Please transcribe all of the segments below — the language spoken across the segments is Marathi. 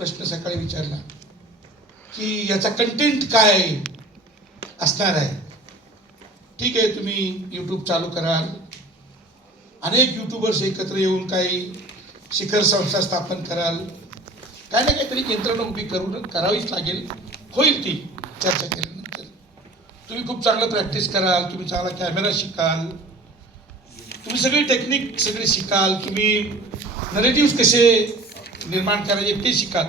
प्रश्न सकाळी विचारला की याचा कंटेंट काय असणार आहे. ठीक आहे, तुम्ही यूट्यूब चालू कराल, अनेक यूट्यूबर्स एकत्र येऊन काही शिखर संस्था स्थापन कराल, काय ना काहीतरी यंत्रणा उभी करावीच लागेल. होईल ती चर्चा केल्यानंतर. तुम्ही खूप चांगलं प्रॅक्टिस कराल, तुम्ही चांगला कॅमेरा शिकाल, तुम्ही सगळी टेक्निक सगळी शिकाल, तुम्ही नरेटिव्स कसे निर्माण करायचे ते शिकाल.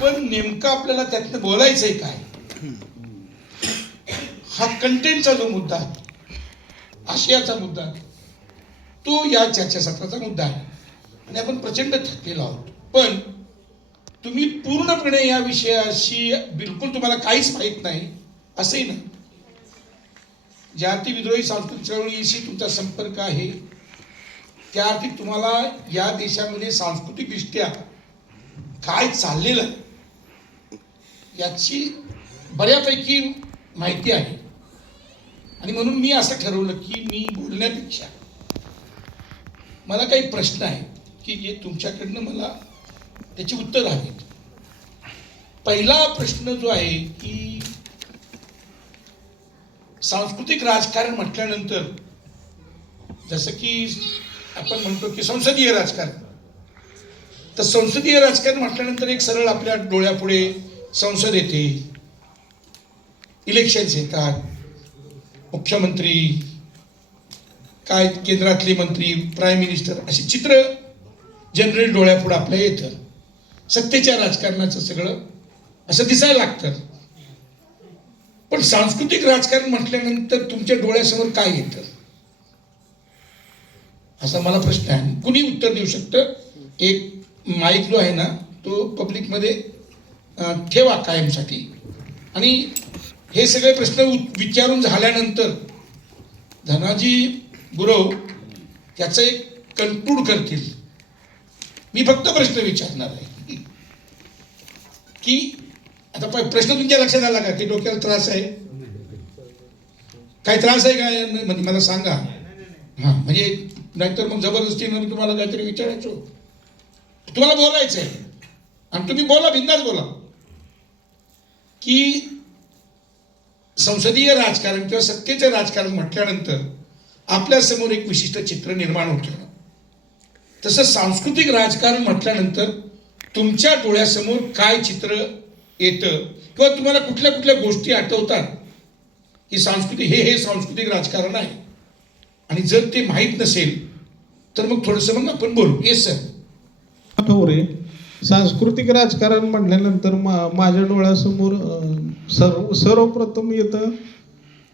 पण नेमकं आपल्याला त्यातनं बोलायचंय काय, हा कंटेंटचा जो मुद्दा आहे, आशयाचा मुद्दा आहे, तो या चर्चासत्राचा मुद्दा आहे. आणि आपण प्रचंड थकलेलो आहोत. पण तुम्ही पूर्णपणे या विषयाशी बिलकुल तुम्हाला काहीच माहीत नाही असंही नाही. ज्या अर्थी विद्रोही सांस्कृतिक चळवळीशी तुमचा संपर्क आहे, त्या अर्थी तुम्हाला या देशामध्ये सांस्कृतिकदृष्ट्या काय चाललेलं आहे याची बऱ्यापैकी माहिती आहे. आणि म्हणून मी असं ठरवलं की मी बोलण्यापेक्षा मला काही प्रश्न आहेत की जे तुमच्याकडनं मला त्याची उत्तर हवीत. पहिला प्रश्न जो आहे की सांस्कृतिक राजकारण म्हटल्यानंतर जसं की आपण म्हणतो की संसदीय राजकारण, तर संसदीय राजकारण म्हटल्यानंतर एक सरळ आपल्या डोळ्यापुढे संसद येते, इलेक्शन्स येतात, मुख्यमंत्री, काय केंद्रातले मंत्री, प्राईम मिनिस्टर, अशी चित्र जनरल डोळ्यापुढे आपल्या येतं. सत्तेच्या राजकारणाचं सगळं असं दिसायला लागतं. पण सांस्कृतिक राजकारण म्हटल्यानंतर तुमच्या डोळ्यासमोर काय येतं, असा मला प्रश्न आहे. कुणी उत्तर देऊ शकतं. एक माईक जो आहे ना तो पब्लिकमध्ये ठेवा कायमसाठी. आणि हे सगळे प्रश्न विचारून झाल्यानंतर धनाजी गुरव त्याचं एक कन्क्लूड करतील. मी फक्त प्रश्न विचारणार आहे की आता प्रश्न तुमच्या लक्षात आला का की डोक्याला त्रास आहे, काय त्रास आहे काय म्हणजे मला सांगा. हां, म्हणजे नाहीतर मग जबरदस्तीनं मी तुम्हाला काहीतरी विचारायचो. तुम्हाला बोलायचं आहे आणि तुम्ही बोला, बिंदास बोला. की संसदीय राजकारण किंवा सत्तेचं राजकारण म्हटल्यानंतर आपल्यासमोर एक विशिष्ट चित्र निर्माण होतं. तसं सांस्कृतिक राजकारण म्हटल्यानंतर तुमच्या डोळ्यासमोर काय चित्र येतं किंवा तुम्हाला कुठल्या कुठल्या गोष्टी आठवतात की सांस्कृतिक हे सांस्कृतिक राजकारण आहे. आणि जर ते माहीत नसेल तर मग थोडंसं मग आपण बोलू. Yes sir. ठोरे, सांस्कृतिक राजकारण म्हटल्यानंतर माझ्या डोळ्यासमोर सर्वप्रथम येतं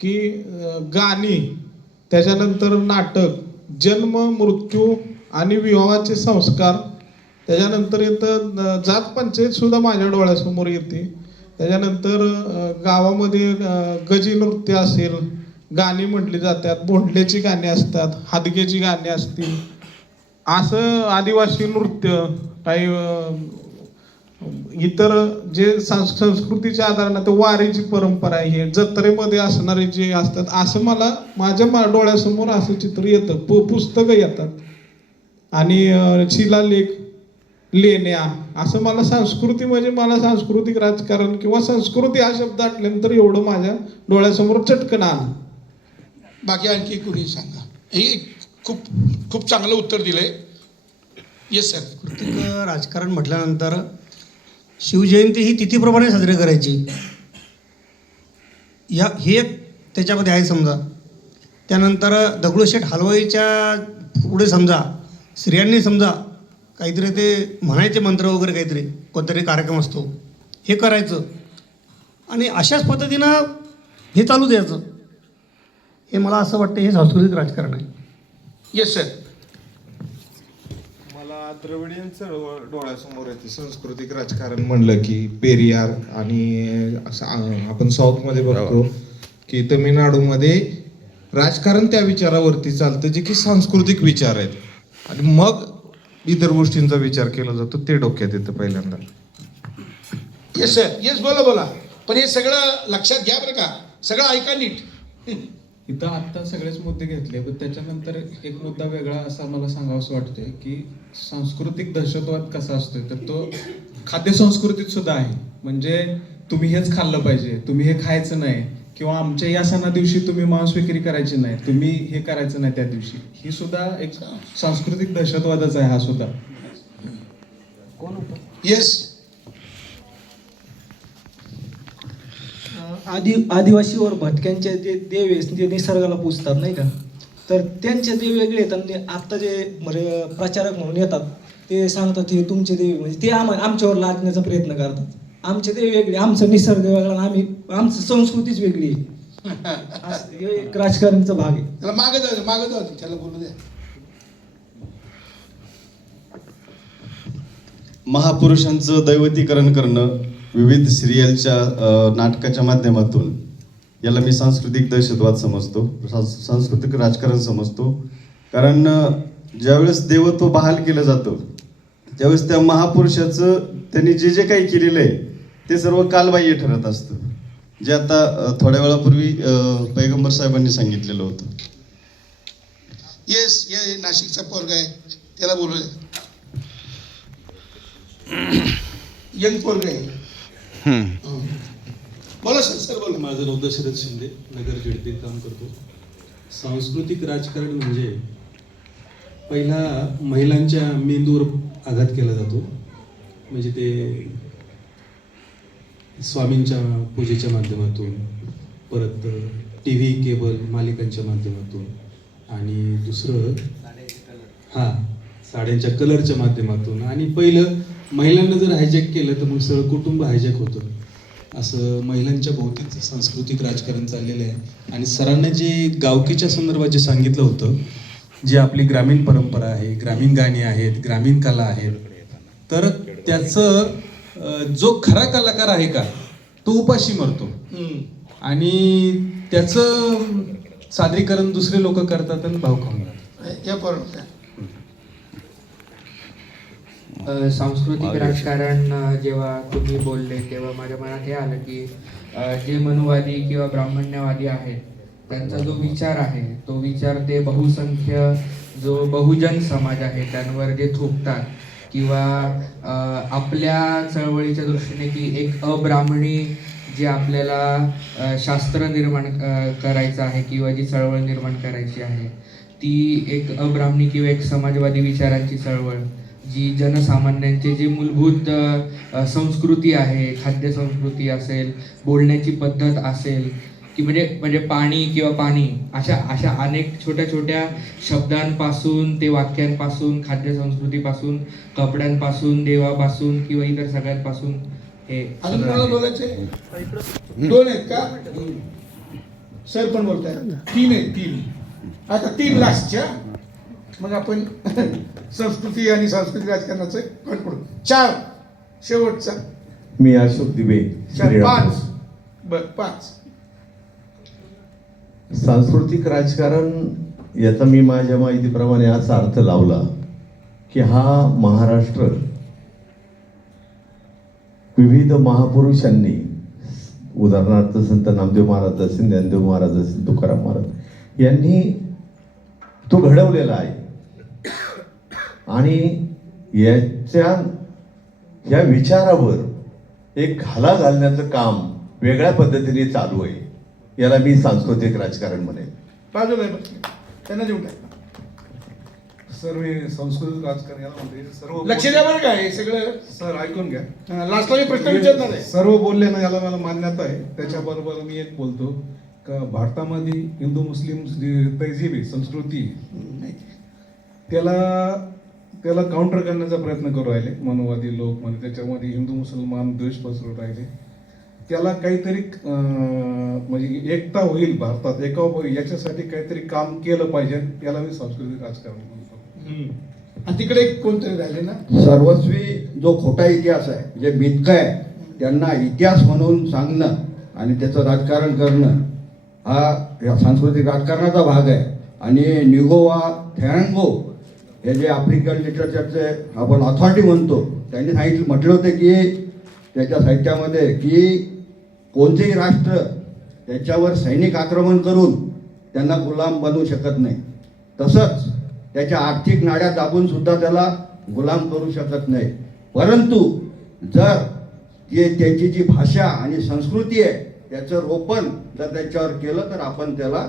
की गाणी, त्याच्यानंतर नाटक, जन्म, मृत्यू आणि विवाहाचे संस्कार, त्याच्यानंतर येतं जात पंचायत सुद्धा माझ्या डोळ्यासमोर येते. त्याच्यानंतर गावामध्ये गजी नृत्य असेल, गाणी म्हटली जातात, भोंडल्याची गाणी असतात, हादग्याची गाणी असतील, असं आदिवासी नृत्य, काही इतर जे संस्कृतीच्या आधारानं तर वारीची परंपरा आहे, जत्रेमध्ये असणारे जे असतात, असं मला माझ्या डोळ्यासमोर असं चित्र येतं. पुस्तकं येतात आणि शिलालेख, लेण्या, असं मला संस्कृती म्हणजे मला सांस्कृतिक राजकारण किंवा संस्कृती हा शब्द आठल्यानंतर एवढं माझ्या डोळ्यासमोर चटकन आलं. बाकी आणखी कुणी सांगा. हे खूप खूप चांगलं उत्तर दिलंय. Yes sir. सांस्कृतिक राजकारण म्हटल्यानंतर शिवजयंती ही तिथीप्रमाणे साजरी करायची, हे एक त्याच्यामध्ये आहे समजा. त्यानंतर दगडूशेठ हलवाईच्या पुढे समजा स्त्रियांनी समजा काहीतरी ते म्हणायचे मंत्र वगैरे, काहीतरी कोणतरी कार्यक्रम असतो, हे करायचं आणि अशाच पद्धतीनं हे चालू द्यायचं. हे मला असं वाटतं हे सांस्कृतिक राजकारण आहे. Yes sir. मला द्रविडियन चळवळ डोळ्यासमोर येते. सांस्कृतिक राजकारण म्हणलं की पेरियार, आणि असं आपण साऊथमध्ये बघतो की तमिळनाडूमध्ये राजकारण त्या विचारावरती चालतं जे की सांस्कृतिक विचार आहेत, आणि मग इतर गोष्टींचा विचार केला जातो, ते डोक्यात येतं पहिल्यांदा. Yes sir. येस, बोला बोला. पण हे सगळं लक्षात घ्या बरं का, सगळं ऐका नीट. इथं आत्ता सगळेच मुद्दे घेतले, पण त्याच्यानंतर एक मुद्दा वेगळा असा मला सांगावंसं वाटतोय की सांस्कृतिक दहशतवाद कसा असतोय. तर तो खाद्यसंस्कृतीत सुद्धा आहे. म्हणजे तुम्ही हेच खाल्लं पाहिजे, तुम्ही हे खायचं नाही, किंवा आमच्या या सणा दिवशी तुम्ही मांस विक्री करायची नाही, तुम्ही हे करायचं नाही त्या दिवशी. ही सुद्धा एक सांस्कृतिक दहशतवादच आहे हा सुद्धा. येस. आदिवासीवर भटक्यांचे जे देव आहे ते निसर्गाला पूजतात नाही का, तर त्यांचे देव वेगळे आहेत. आणि आत्ता जे प्रचारक म्हणून येतात ते सांगतात हे तुमचे देव, म्हणजे ते आमच्यावर लादण्याचा प्रयत्न करतात. आमचे देव वेगळे, आमचा निसर्ग वेगळा, आणि आमची संस्कृतीच वेगळी आहे. असं हे एक राजकारणचा भाग आहे. त्याला मागं जाऊ दे, त्याला बोलू द्या. महापुरुषांचं दैवतीकरण करणं विविध सिरियलच्या नाटकाच्या माध्यमातून, याला मी सांस्कृतिक दहशतवाद समजतो, सांस्कृतिक राजकारण समजतो. कारण ज्यावेळेस देवत्व बहाल केलं जातं त्यावेळेस त्या महापुरुषाचं त्यांनी जे जे काही केलेलं आहे ते सर्व कालबाह्य ठरत असतं, जे आता थोड्या वेळापूर्वी पैगंबर साहेबांनी सांगितलेलं होतं. येस, ये नाशिकचा पोरगा आहे, त्याला बोलू द्या. यंग पोरगा आहे. बोला सर बोला. माझं नाव दशरथ शिंदे, नगर जिडपीत काम करतो. सांस्कृतिक राजकारण म्हणजे पहिला महिलांच्या मेंदूवर आघात केला जातो. म्हणजे ते स्वामींच्या पूजेच्या माध्यमातून, परत टी व्ही केबल मालिकांच्या माध्यमातून, आणि दुसरं साड्यांच्या कलरच्या माध्यमातून. आणि पहिलं महिलांना जर हायजॅक केलं तर मग सगळं कुटुंब हायजॅक होतं. असं महिलांच्या भोवतीच सांस्कृतिक राजकारण चाललेलं आहे. आणि सरांना जे गावकीच्या संदर्भात जे सांगितलं होतं, जी आपली ग्रामीण परंपरा आहे, ग्रामीण गाणी आहेत, ग्रामीण कला आहेत, तर त्याचं जो खरा कलाकार आहे का तो उपाशी मरतो. आणि त्याचं सादरीकरण दुसरे लोक करतात आणि भाव खाऊन जातात. या पोराला. सांस्कृतिक राजकारण जेव्हा तुम्ही बोलले तेव्हा माझ्या मनात हे आलं की जे मनुवादी किंवा ब्राह्मण्यवादी आहेत त्यांचा जो विचार आहे तो विचार ते बहुसंख्य जो बहुजन समाज आहे त्यांवर जे थोपतात, किंवा आपल्या चळवळीच्या दृष्टीने की एक अब्राह्मणी जे आपल्याला शास्त्र निर्माण करायचं आहे किंवा जी चळवळ निर्माण करायची आहे ती एक अब्राह्मणी किंवा एक समाजवादी विचारांची चळवळ, जी जनसामान्यांचे जे मूलभूत संस्कृती आहे, खाद्य संस्कृती असेल, बोलण्याची पद्धत असेल, की म्हणजे पाणी किंवा पाणी अशा अनेक छोट्या छोट्या शब्दांपासून ते वाक्यांपासून, खाद्य संस्कृतीपासून, कपड्यांपासून, देवापासून किंवा इतर सगळ्यांपासून हे अजून कोणाला बोलायचे? दोन आहेत का? सर पण बोलताय. 3 आहेत, 3. आता 3 लास्टच्या मग आपण संस्कृती आणि सांस्कृतिक राजकारणाचं करू. 4 शेवटचा. मी अशोक दिवे. 5 5. सांस्कृतिक राजकारण याचा मी माझ्या माहितीप्रमाणे असा अर्थ लावला की हा महाराष्ट्र विविध महापुरुषांनी, उदाहरणार्थ संत नामदेव महाराज असतील, ज्ञानदेव महाराज असतील, तुकाराम महाराज यांनी तो घडवलेला आहे. आणि या विचारावर एक घाला घालण्याचं काम वेगळ्या पद्धतीने चालू आहे. याला मी सांस्कृतिक राजकारण म्हणेन. बाजूला त्यांना देऊन टाक. सर्व सांस्कृतिक राजकारण याला म्हणते सर्व. लक्ष द्या बरं काय सगळं. सर ऐकून घ्या. लास्टला मी प्रश्न विचारणार आहे. सर्व बोलले ना याला मला मान्यता आहे. त्याच्याबरोबर मी एक बोलतो का भारतामध्ये हिंदू मुस्लिम तहजीब आहे, संस्कृती, त्याला काउंटर करण्याचा प्रयत्न करू राहिले मनोवादी लोक. म्हणजे त्याच्यामध्ये हिंदू मुसलमान द्वेष पसरवून राहिले. त्याला काहीतरी म्हणजे एकता होईल भारतात, याच्यासाठी काहीतरी काम केलं पाहिजे. याला मी सांस्कृतिक राजकारण म्हणतो. आणि तिकडे एक कोणतरी राहिले ना, सर्वस्वी जो खोटा इतिहास आहे, जे मिथकं आहे, त्यांना इतिहास म्हणून सांगणं आणि त्याचं राजकारण करणं हा या सांस्कृतिक राजकारणाचा भाग आहे. आणि निगोवा थेरंगो हे जे आफ्रिकन लिटरेचरचे आपण अथॉरिटी म्हणतो, त्यांनी म्हटलं होतं की त्याच्या साहित्यामध्ये की कोणतेही राष्ट्र त्याच्यावर सैनिक आक्रमण करून त्यांना गुलाम बनवू शकत नाही, तसंच त्याच्या आर्थिक नाड्या दाबून सुद्धा त्याला गुलाम करू शकत नाही. परंतु जर त्यांची जी भाषा आणि संस्कृती आहे त्याचं रोपण जर त्याच्यावर केलं तर आपण त्याला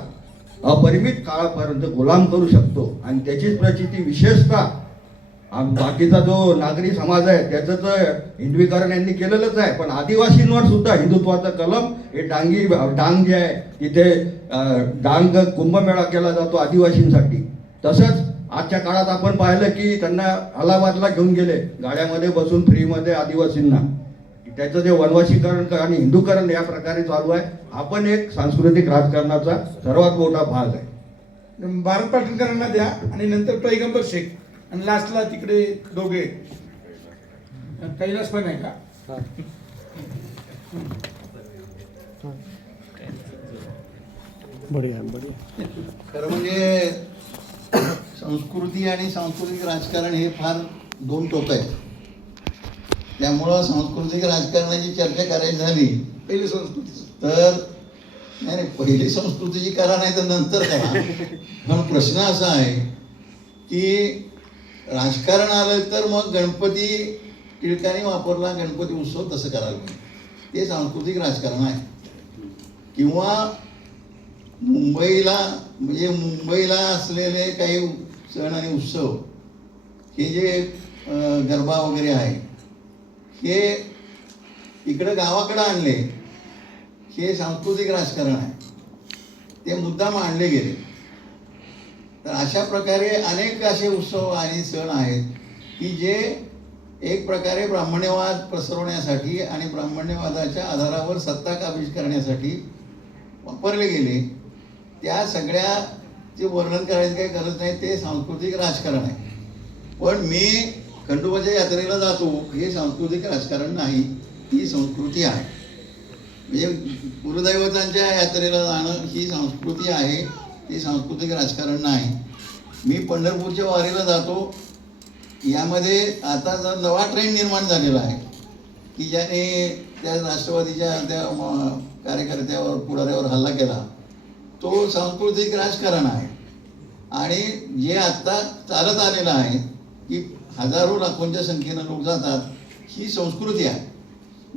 अपरिमित काळापर्यंत गुलाम करू शकतो. आणि त्याचीच प्रचिती विशेषतः बाकीचा जो नागरी समाज आहे त्याचं तर हिंदवीकरण यांनी केलेलंच आहे, पण आदिवासींवर सुद्धा हिंदुत्वाचा कलम हे डांग जे आहे तिथे डांग कुंभमेळा केला जातो आदिवासींसाठी. तसंच आजच्या काळात आपण पाहिलं की त्यांना अलाहाबादला घेऊन गेले गाड्यामध्ये बसून फ्रीमध्ये आदिवासींना. त्याचं जे वनवासीकरण आणि हिंदूकरण या प्रकारे चालू आहे. आपण एक सांस्कृतिक राजकारणाचा सर्वात मोठा भाग आहे. भारत पाटणकरांना द्या आणि नंतर पैगंबर शेख आणि लास्टला तिकडे दोघे कैलास पण आहे का? खरं म्हणजे संस्कृती आणि सांस्कृतिक राजकारण हे फार दोन टोक आहेत. त्यामुळं सांस्कृतिक राजकारणाची चर्चा करायची झाली पहिली संस्कृती तर नाही पहिली संस्कृतीची करा नाही तर नंतर करा. पण प्रश्न असा आहे की राजकारण आलं तर मग गणपती टिळकांनी वापरला गणपती उत्सव तसं करायला पाहिजे, ते सांस्कृतिक राजकारण आहे. किंवा मुंबईला असलेले काही सण आणि उत्सव हे जे गरबा वगैरे आहे हे इकडं गावाकडं आणले, हे सांस्कृतिक राजकारण आहे, ते मुद्दाम आणले गेले. तर अशा प्रकारे अनेक असे उत्सव आणि सण आहेत की जे एक प्रकारे ब्राह्मण्यवाद पसरवण्यासाठी आणि ब्राह्मण्यवादाच्या आधारावर सत्ता काबीज करण्यासाठी वापरले गेले. त्या सगळ्याचे वर्णन करायची काही गरज नाही, ते सांस्कृतिक राजकारण आहे. पण मी खंडोबाच्या यात्रेला जातो हे सांस्कृतिक राजकारण नाही, ही संस्कृती आहे. म्हणजे कुलदैवतांच्या यात्रेला जाणं ही संस्कृती आहे, ती सांस्कृतिक राजकारण नाही. मी पंढरपूरच्या वारीला जातो, यामध्ये आता जर नवा ट्रेंड निर्माण झालेला आहे की ज्याने त्या राष्ट्रवादीच्या त्या कार्यकर्त्यावर पुढाऱ्यावर हल्ला केला, तो सांस्कृतिक राजकारण आहे. आणि जे आत्ता चालत आलेलं आहे की हजारो लाखोंच्या संख्येनं लोक जातात, ही संस्कृती आहे.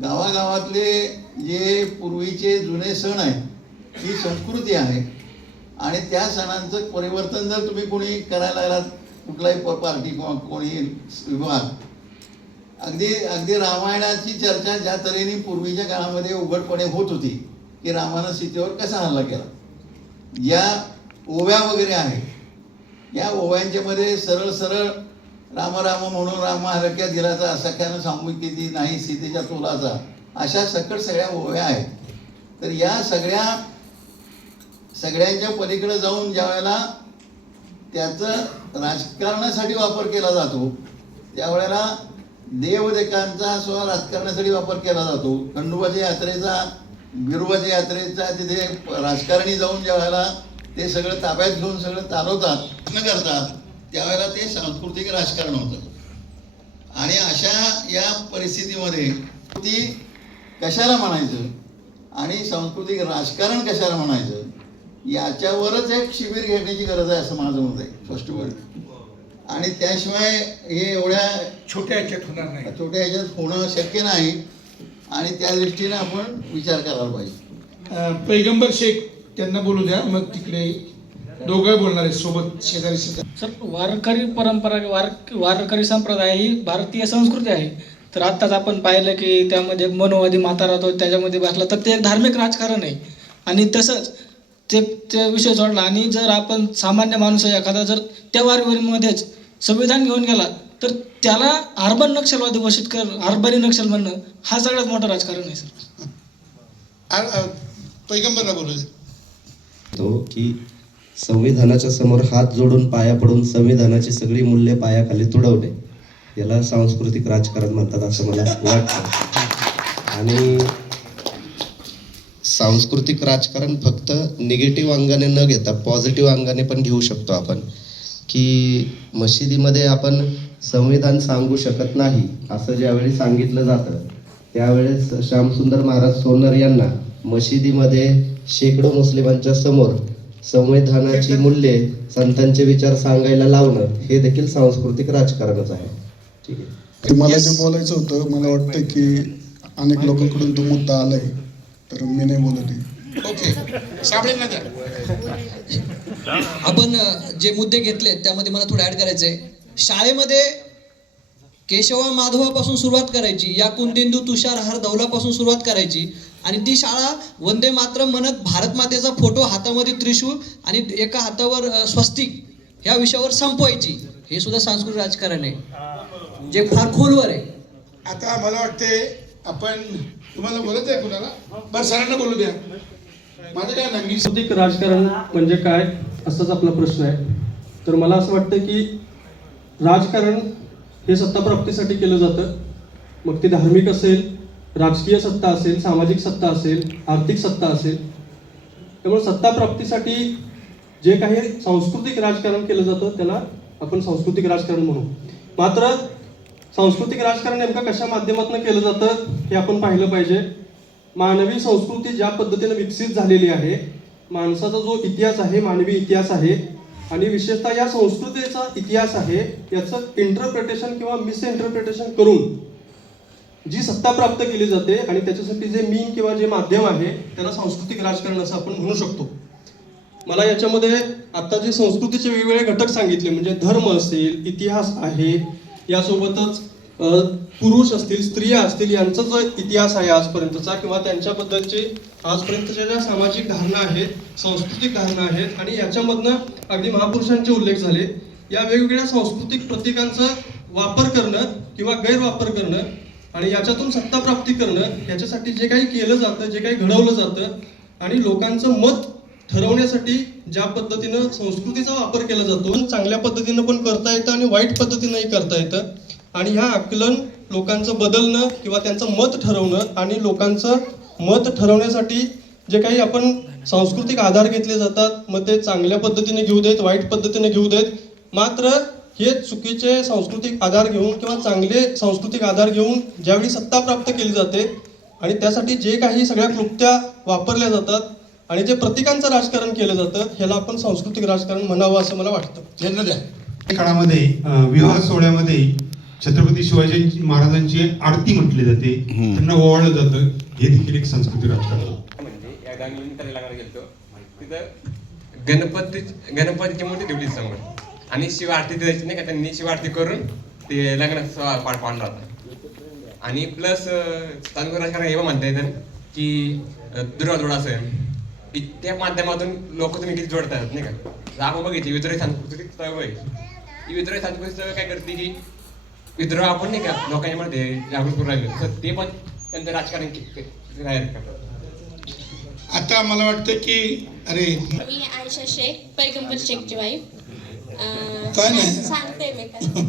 गावागावातले जे पूर्वीचे जुने सण आहेत ही संस्कृती आहे. आणि त्या सणांचं परिवर्तन जर तुम्ही कोणी करायला लागलात, कुठलाही पार्टी किंवा कोणी विभाग, अगदी रामायणाची चर्चा ज्या तऱ्हेने पूर्वीच्या काळामध्ये उघडपणे होत होती की रामानं सीतेवर कसा हल्ला केला, या ओव्या वगैरे आहे, या ओव्यांच्या मध्ये सरळ सरळ राम राम म्हणून राम हलक्या दिलाचा सख्यानं सांगू किती नाही सीतेच्या तोलाचा, अशा सकट सगळ्या ओव्या आहेत. तर या सगळ्यांच्या पलीकडे जाऊन ज्या वेळेला त्याचं राजकारणासाठी वापर केला जातो त्यावेळेला देवदेकांचा सुद्धा राजकारणासाठी वापर केला जातो. खंडोबाच्या यात्रेचा, बिरोबाच्या यात्रेचा तिथे राजकारणी जाऊन ज्या वेळेला ते सगळं ताब्यात घेऊन सगळं चालवतात, प्रयत्न करतात, त्यावेळेला ते सांस्कृतिक राजकारण होतं. आणि अशा या परिस्थितीमध्ये ती कशाला म्हणायचं आणि सांस्कृतिक राजकारण कशाला म्हणायचं याच्यावरच एक शिबिर घेण्याची गरज आहे असं माझं मत आहे स्पष्टपणे. आणि त्याशिवाय हे एवढ्या छोट्या ह्याच्यात होणार नाही, छोट्या ह्याच्यात होणं शक्य नाही. आणि त्या दृष्टीने आपण विचार करायला पाहिजे. पैगंबर शेख त्यांना बोलू द्या, मग तिकडे दोघं बोलणार आहेत सोबत शेजारी शेजारी. सर, वारकरी परंपरा वारकरी संप्रदाय ही भारतीय संस्कृती आहे. तर आत्ताच आपण पाहिलं की त्यामध्ये मनोवादी माता राहतो, त्याच्यामध्ये बसला तर ते एक धार्मिक राजकारण आहे. आणि तसंच ते विषय सोडला आणि जर आपण सामान्य माणूस आहे एखादा जर त्या वारीवरीमध्येच संविधान घेऊन गेला तर त्याला अर्बन नक्षलवादी घोषित अर्बनी नक्षल म्हणणं हा सगळ्यात मोठं राजकारण आहे सर. पैगंबरला बोलू द्या. तो की संविधानाच्या समोर हात जोडून पाया पडून संविधानाची सगळी मूल्ये पायाखाली तुडवणे याला सांस्कृतिक राजकारण म्हणतात असं मला वाटतं. आणि सांस्कृतिक राजकारण फक्त निगेटिव्ह अंगाने न घेता पॉझिटिव्ह अंगाने पण घेऊ शकतो आपण. की मशिदीमध्ये आपण संविधान सांगू शकत नाही असं ज्यावेळी सांगितलं जातं त्यावेळेस श्यामसुंदर महाराज सोनर यांना मशिदीमध्ये शेकडो मुस्लिमांच्या समोर संविधानाची मूल्ये, संतांचे विचार सांगायला लावणं हे देखील सांस्कृतिक राजकारणच आहे. ठीक आहे. मला जे बोलायचं होतं, मला वाटतं की अनेक लोकांकडून तो मुद्दा आलाय, तर मी नाही बोलत आहे. ओके, साबळेंना द्या. आपण जे मुद्दे घेतलेत त्यामध्ये मला थोडं ऍड करायचंय. शाळेमध्ये केशवा माधवापासून सुरुवात करायची, या कुंदेंदू तुषार हार धवलापासून सुरुवात करायची आणि ती शाळा वंदे मातरम म्हणत भारत मातेचा फोटो, हातामध्ये त्रिशूळ आणि एका हातावर स्वस्तिक ह्या विषयावर संपवायची. हे सुद्धा सांस्कृतिक राजकारण आहे जे फार खोलवर आहे. आता मला वाटते आपण तुम्हाला बोलत आहे कुणाला, बरं सरांना बोलू द्या. माझं काय ना, मी सांस्कृतिक राजकारण म्हणजे काय असाच आपला प्रश्न आहे. तर मला असं वाटतं की राजकारण हे सत्ता प्राप्तीसाठी केलं जातं, मग ते धार्मिक असेल, राजकीय सत्ता असेल, सामाजिक सत्ता असेल, आर्थिक सत्ता असेल. त्यामुळे सत्ता प्राप्तीसाठी जे काही सांस्कृतिक राजकारण केलं जातं त्याला आपण सांस्कृतिक राजकारण म्हणू. मात्र सांस्कृतिक राजकारण नेमकं कशा माध्यमातून केलं जातं हे आपण पाहिलं पाहिजे. मानवी संस्कृती ज्या पद्धतीने विकसित झालेली आहे, माणसाचा जो इतिहास आहे, मानवी इतिहास आहे आणि विशेषतः या संस्कृतीचा इतिहास आहे, याचं इंटरप्रिटेशन किंवा मिसइंटरप्रिटेशन करून जी सत्ता प्राप्त केली जाते आणि त्याच्यासाठी जे मीन किंवा जे माध्यम आहे त्याला सांस्कृतिक राजकारण असं आपण म्हणू शकतो. मला याच्यामध्ये आता जे संस्कृतीचे वेगवेगळे घटक सांगितले म्हणजे धर्म असेल, इतिहास आहे, यासोबतच पुरुष असतील, स्त्रिया असतील, यांचा जो इतिहास आहे आजपर्यंतचा किंवा त्यांच्याबद्दलचे आजपर्यंतच्या ज्या सामाजिक धारणा आहेत, सांस्कृतिक धारणा आहेत आणि याच्यामधनं अगदी महापुरुषांचे उल्लेख झाले. या वेगवेगळ्या सांस्कृतिक प्रतीकांचा वापर करणं किंवा गैरवापर करणं आणि याच्यातून सत्ता प्राप्ती करणं, याच्यासाठी जे काही केलं जातं, जे काही घडवलं जातं आणि लोकांचं मत ठरवण्यासाठी ज्या पद्धतीनं संस्कृतीचा वापर केला जातो, चांगल्या पद्धतीनं पण करता येतं आणि वाईट पद्धतीनंही करता येतं. आणि ह्या आकलन लोकांचं बदलणं किंवा त्यांचं मत ठरवणं आणि लोकांचं मत ठरवण्यासाठी जे काही आपण सांस्कृतिक आधार घेतले जातात, मग ते चांगल्या पद्धतीने घेऊ देत, वाईट पद्धतीने घेऊ देत. मात्र हे चुकीचे सांस्कृतिक आधार घेऊन किंवा चांगले सांस्कृतिक आधार घेऊन ज्यावेळी सत्ता प्राप्त केली जाते आणि त्यासाठी जे काही सगळ्या क्लुप्त्या वापरल्या जातात आणि जे प्रतीकांचं राजकारण केलं जातं, ह्याला आपण सांस्कृतिक राजकारण म्हणावं असं मला वाटतं. काळामध्ये विवाह सोहळ्यामध्ये छत्रपती शिवाजी महाराजांची आरती म्हटली जाते, त्यांना ओवाळलं जातं, हे देखील एक सांस्कृतिक राजकारण. म्हणजे एकदा मी मित्राला गेलो, तिथं गणपतीची मूर्ती ठेवली समोर आणि शिव आरती द्यायची नाही का, त्यांनी शिव आरती करून ते लग्नात पाडलं होतं. आणि प्लस सांस्कृतिक राजकारण हे म्हणता येतं की दुराजोड असेल, त्या माध्यमातून लोक तुम्ही किती जोडतात नाही का. आपण बघितली विद्रोही सांस्कृतिक चळवळ आहे, ही विद्रोही सांस्कृतिक चळवळ काय करते की विद्रोह आपण नाही का लोकांच्या मध्ये जागृत करून राहिलो, तर ते पण त्यांचं राजकारण करतात. आता मला वाटतं की अरे मी आयशा शेख, पैगंबर शेखची वाईफ. काय नाही सांगते मी काय.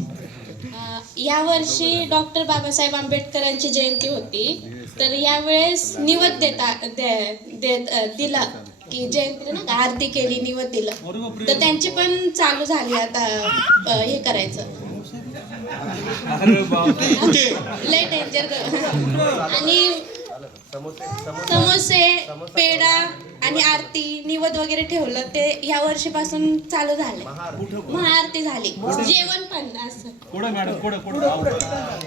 या वर्षी डॉक्टर बाबासाहेब आंबेडकरांची जयंती होती, तर यावेळेस निवद दिला की जयंती ना आरती केली, निवद दिलं, तर त्यांची पण चालू झाली आता हे करायचं. लय डेंजर. आणि समोसे, पेढा आणि आरती, निवद वगैरे ठेवलं, ते या वर्षीपासून चालू झाले. महाआरती झाली, जेवण पण असं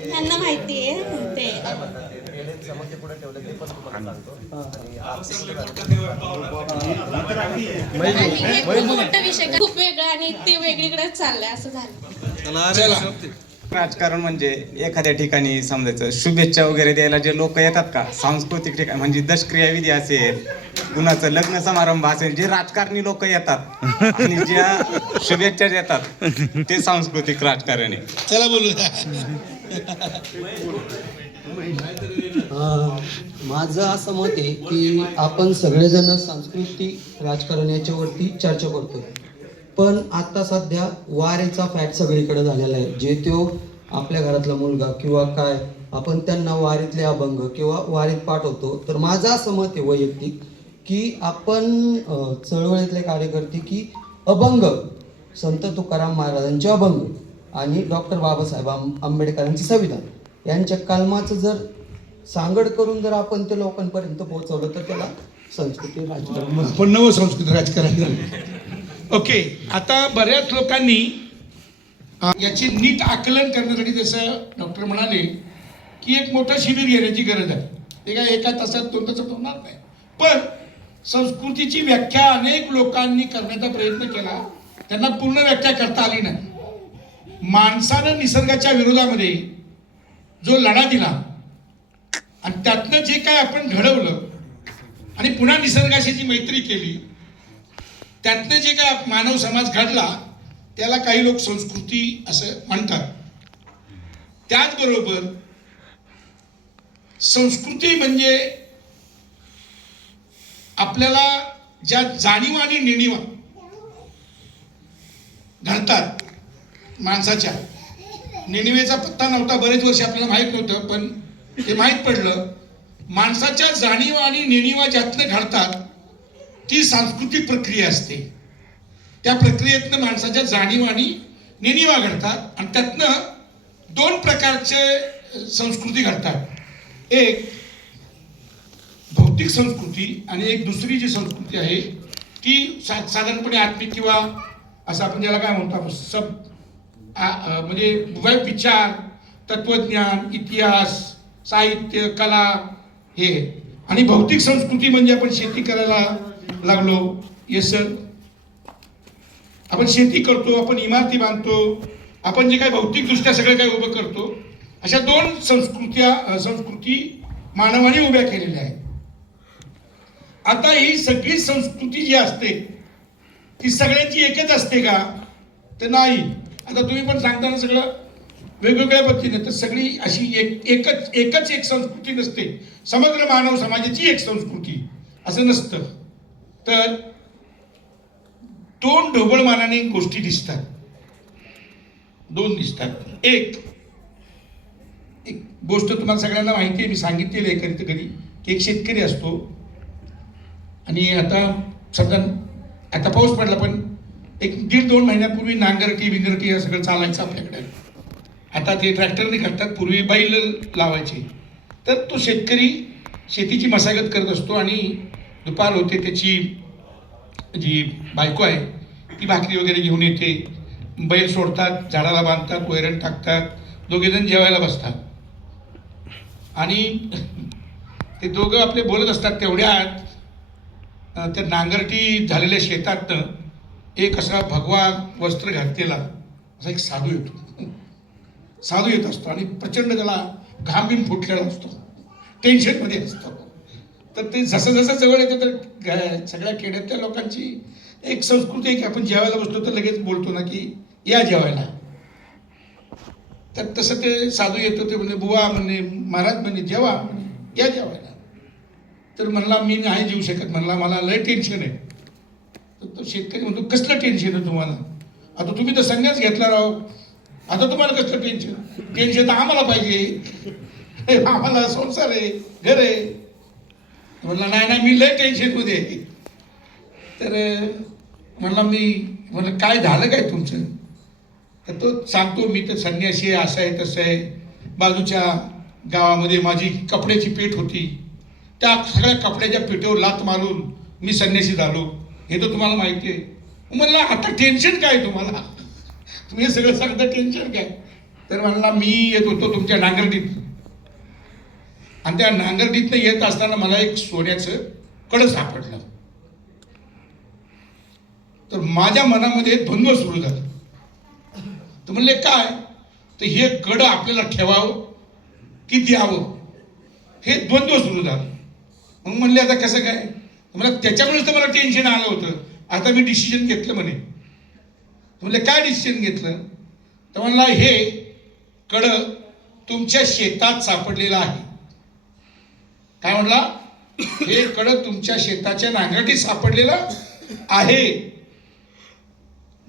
त्यांना माहिती आहे ते. मोठा विषय खूप वेगळा आणि ते वेगळीकडेच चाललंय असं झालं. राजकारण म्हणजे एखाद्या ठिकाणी समजायचं शुभेच्छा वगैरे द्यायला जे लोक येतात का, सांस्कृतिक ठिकाण म्हणजे दशक्रिया विधी असेल, कुणाचं लग्न समारंभ असेल, जे राजकारणी लोक येतात आणि ज्या शुभेच्छा देतात ते सांस्कृतिक राजकारण आहे. चला बोलू. माझं असं मत आहे की आपण सगळेजण सांस्कृतिक राजकारण याच्यावरती चर्चा करतोय, पण आता सध्या वारीचा फॅट सगळीकडे झालेला आहे. जे तो आपल्या घरातला मुलगा किंवा काय आपण त्यांना वारीतले अभंग किंवा वारीत पाठवतो. तर माझं असं मत आहे वैयक्तिक की आपण चळवळीतले कार्यकर्ते की अभंग, संत तुकाराम महाराजांचे अभंग आणि डॉक्टर बाबासाहेब आंबेडकरांचे संविधान यांच्या कलमाचं जर सांगड करून जर आपण ते लोकांपर्यंत पोहोचवलं तर त्याला संस्कृती राजकारण, पण नवं संस्कृती राजकारण. ओके, आता बऱ्याच लोकांनी याचे नीट आकलन करण्यासाठी जसं डॉक्टर म्हणाले की एक मोठं शिबिर घेण्याची गरज आहे. ते काय एका तासात 2 तासात होणार नाही. पण संस्कृतीची व्याख्या अनेक लोकांनी करण्याचा प्रयत्न केला, त्यांना पूर्ण व्याख्या करता आली नाही. माणसानं निसर्गाच्या विरोधामध्ये जो लढा दिला आणि त्यातनं जे काय आपण घडवलं आणि पुन्हा निसर्गाशी जी मैत्री केली, त्यातनं जे काय मानव समाज घडला, त्याला काही लोक संस्कृती असं म्हणतात. त्याचबरोबर संस्कृती म्हणजे आपल्याला ज्या जाणीवा आणि नेणीवा घडतात माणसाच्या. नेणिवेचा पत्ता नव्हता, बरेच वर्ष आपल्याला माहीत नव्हतं, पण ते माहीत पडलं. माणसाच्या जाणीवा आणि नेणीवा ज्यातनं घडतात ती सांस्कृतिक प्रक्रिया असते. त्या प्रक्रियेतनं माणसाच्या जाणीवा आणि नेणीवा घडतात आणि त्यातनं 2 प्रकारचे संस्कृती घडतात. एक भौतिक संस्कृती आणि एक दुसरी जी संस्कृती आहे ती साधारणपणे आत्मिक किंवा असं आपण ज्याला काय म्हणतो आपण म्हणजे विचार, तत्वज्ञान, इतिहास, साहित्य, कला हे. आणि भौतिक संस्कृती म्हणजे आपण शेती करायला लागलो. येस सर, आपण शेती करतो, आपण इमारती बांधतो, आपण जे काही भौतिकदृष्ट्या सगळं काही उभं करतो, अशा 2 संस्कृती मानवाने उभ्या केलेल्या आहेत. आता ही सगळी संस्कृती जी असते ती सगळ्यांची एकच असते का? तर नाही. आता तुम्ही पण सांगताना सगळं वेगवेगळ्या पद्धतीने, तर सगळी अशी एकच एक संस्कृती नसते. समग्र मानव समाजाची एक संस्कृती असं नसतं. तर 2 ढोबळमानाने गोष्टी दिसतात, 2 दिसतात. एक गोष्ट तुम्हाला सगळ्यांना माहिती आहे, मी सांगितलेली आहे कधी कधी, की एक शेतकरी असतो आणि आता समजा आता पाऊस पडला, पण 1-1.5-2 महिन्यापूर्वी नांगरटी बिंगरटी हे सगळं चालायचं आपल्याकडे. आता ते ट्रॅक्टरने करतात, पूर्वी बैल लावायचे. तर तो शेतकरी शेतीची मशागत करत असतो आणि दुपार होते, त्याची जी बायको आहे ती भाकरी वगैरे घेऊन येते. बैल सोडतात, झाडाला बांधतात, वैरण टाकतात, दोघेजण जेवायला बसतात आणि ते दोघं आपले बोलत असतात. तेवढ्यात त्या नांगरटी झालेल्या शेतातनं एक असा भगवा वस्त्र घातलेला असा एक साधू येतो. साधू येत असतो आणि प्रचंड त्याला घाम बिम फुटलेला असतो, टेन्शनमध्ये असतो. तर ते जसं जसं जवळ येतं तर सगळ्या खेड्यातल्या लोकांची एक संस्कृती आहे की आपण जेवायला बसतो तर लगेच बोलतो ना की या जेवायला. तर तसं ते साधू येतो, ते म्हणजे बुवा म्हणे, महाराज म्हणे जेवा, या जेवायला. तर म्हणला मी नाही जेवू शकत, म्हणला मला लय टेन्शन आहे. तर तो शेतकरी म्हणतो कसलं टेन्शन आहे तुम्हाला? आता तुम्ही तर संन्यास घेतला राव, आता तुम्हाला कसलं टेन्शन? टेन्शन तर आम्हाला पाहिजे, आम्हाला संसार आहे, घर आहे. म्हणला नाही नाही मी लय टेन्शनमध्ये आहे. तर म्हणलं काय झालं काय तुमचं? तर तो सांगतो मी तर संन्यासी आहे, असं आहे तसं आहे. बाजूच्या गावामध्ये माझी कपड्याची पेठ होती, त्या सगळ्या कपड्याच्या पेठेवर लात मारून मी संन्यासी झालो, हे तर तुम्हाला माहिती आहे. म्हणलं आता टेन्शन काय तुम्हाला? तुम्ही सगळं सांगता टेन्शन काय? तर म्हणला मी येत होतो तुमच्या नांगरटीत आणि त्या नांगरटीतनं येत असताना मला एक सोन्याचं कडं सापडलं. तर माझ्या मनामध्ये द्वंद्व सुरू झालं. तर म्हणले काय? तर हे कडं आपल्याला ठेवावं की द्यावं, हे द्वंद्व सुरू झालं. मग म्हणले आता कसं काय? मला त्याच्यामुळेच तर मला टेन्शन आलं होतं. आता मी डिसिजन घेतलं म्हणे. म्हणले काय डिसिजन घेतलं? तर म्हणला हे कडं तुमच्या शेतात सापडलेलं आहे. काय म्हणला? हे कडं तुमच्या शेताच्या नांगरटीत सापडलेलं आहे,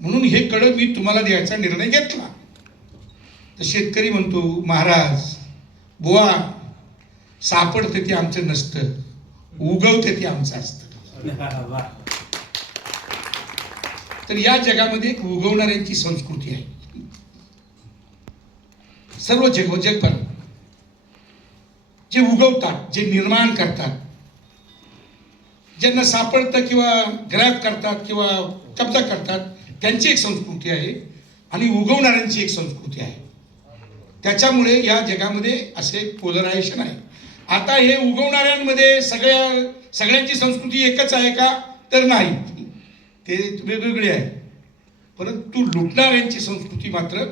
म्हणून हे कडं मी तुम्हाला द्यायचा निर्णय घेतला. तर शेतकरी म्हणतो महाराज बुवा, सापडते ते आमचं नसतं, उगवते ते आमचं असतं. तर या जगामध्ये एक उगवणाऱ्यांची संस्कृती आहे. सर्व जगभर जे उगवतात, जे निर्माण करतात, ज्यांना सापडतं किंवा ग्रॅब करतात किंवा कब्जा करतात, त्यांची एक संस्कृती आहे. आणि उगवणाऱ्यांची एक संस्कृती आहे. त्याच्यामुळे या जगामध्ये असे पोलरायझेशन आहे. आता हे उगवणाऱ्यांमध्ये सगळ्यांची संस्कृती एकच आहे का, तर नाही, ते वेगवेगळी आहे. परंतु लुटणाऱ्यांची संस्कृती मात्र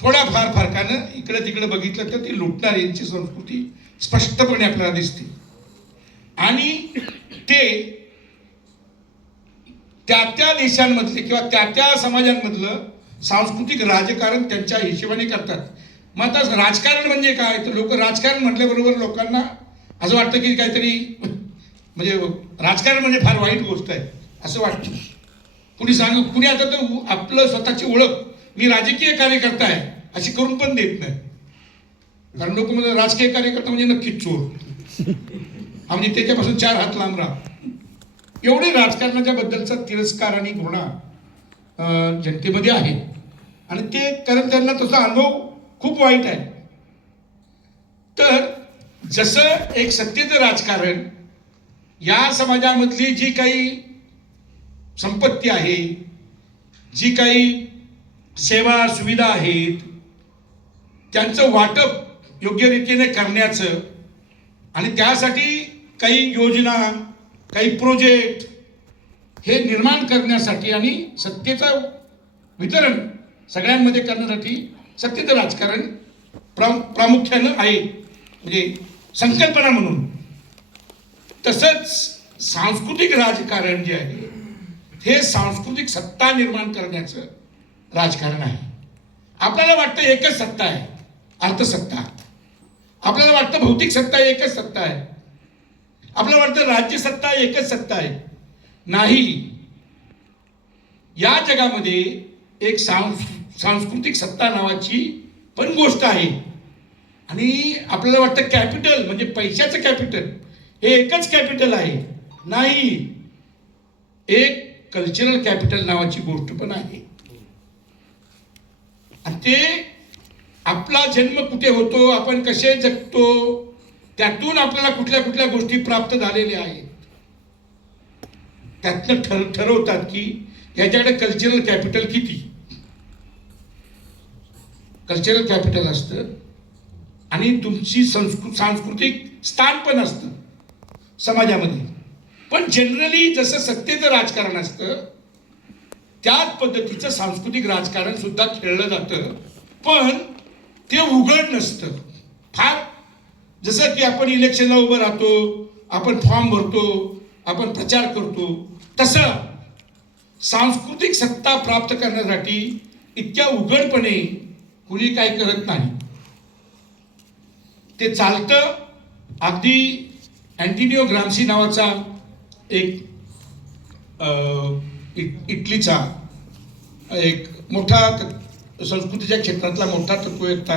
थोड्याफार फरकानं इकडे तिकडे बघितलं तर ती लुटणाऱ्यांची संस्कृती स्पष्टपणे आपल्याला दिसते. आणि ते त्या देशांमधले किंवा त्या समाजांमधलं सांस्कृतिक राजकारण त्यांच्या हिशोबाने करतात. मग आता राजकारण म्हणजे काय, तर लोक राजकारण म्हटल्याबरोबर लोकांना असं वाटतं की काहीतरी म्हणजे राजकारण म्हणजे फार वाईट गोष्ट आहे असं वाटतं. कुणी आता तर आपलं स्वतःची ओळख मी राजकीय कार्यकर्ता आहे अशी करून पण देत नाही. कारण लोक म्हणजे राजकीय कार्यकर्ता म्हणजे नक्कीच चोर, म्हणजे त्याच्यापासून 4 हात लांब राहा. एवढे राजकारणाच्या बद्दलचा तिरस्कार आणि घृणा जनतेमध्ये आहे. आणि ते कारण त्यांना तसा अनुभव खूप वाईट आहे. तर जसं एक सत्तेचं राजकारण या समाजामधली जी काही संपत्ती आहे, जी काही सेवा सुविधा आहेत, त्यांचं वाटप योग्य रीतीने करण्याचं आणि त्यासाठी काही योजना, काही प्रोजेक्ट हे निर्माण करण्यासाठी आणि सत्तेचं वितरण सगळ्यांमध्ये करण्यासाठी सत्तेचं राजकारण प्रामुख्यानं आहे, म्हणजे संकल्पना म्हणून. तसंच सांस्कृतिक राजकारण जे आहे हे सांस्कृतिक सत्ता निर्माण करण्याचं राजकारण आहे. आपल्याला वाटतं एकच सत्ता आहे, अर्थसत्ता. आपल्याला वाटतं भौतिक सत्ता एकच सत्ता आहे. आपल्याला वाटतं राज्य सत्ता एकच सत्ता आहे. नाही, या जगामध्ये एक सांस्कृतिक सत्ता नावाची पण गोष्ट आहे. आणि आपल्याला वाटतं कॅपिटल म्हणजे पैशाचं कॅपिटल हे एकच कॅपिटल आहे. नाही, एक कल्चरल कॅपिटल नावाची गोष्ट पण आहे. आणि ते आपला जन्म कुठे होतो, आपण कसे जगतो, त्यातून आपल्याला कुठल्या कुठल्या गोष्टी प्राप्त झालेल्या आहेत, त्यातनं ठरवतात की याच्याकडे कल्चरल कॅपिटल किती. कल्चरल कॅपिटल असतं आणि तुमची सांस्कृतिक स्थान पण असतं समाजामध्ये. पण जनरली जसं सत्तेचं राजकारण असतं त्याच पद्धतीचं सांस्कृतिक राजकारण सुद्धा खेळलं जातं. पण ते उघड नसतं. फार जसं की आपण इलेक्शनला उभं राहतो, आपण फॉर्म भरतो, आपण प्रचार करतो, तसं सांस्कृतिक सत्ता प्राप्त करण्यासाठी इतक्या उघडपणे कुणी काय करत नाही. ते चालतं. अगदी अँटिनिओ ग्राम्सी नावाचा एक इटलीचा एक मोठा संस्कृतीच्या क्षेत्रातला मोठा तत्ववेत्ता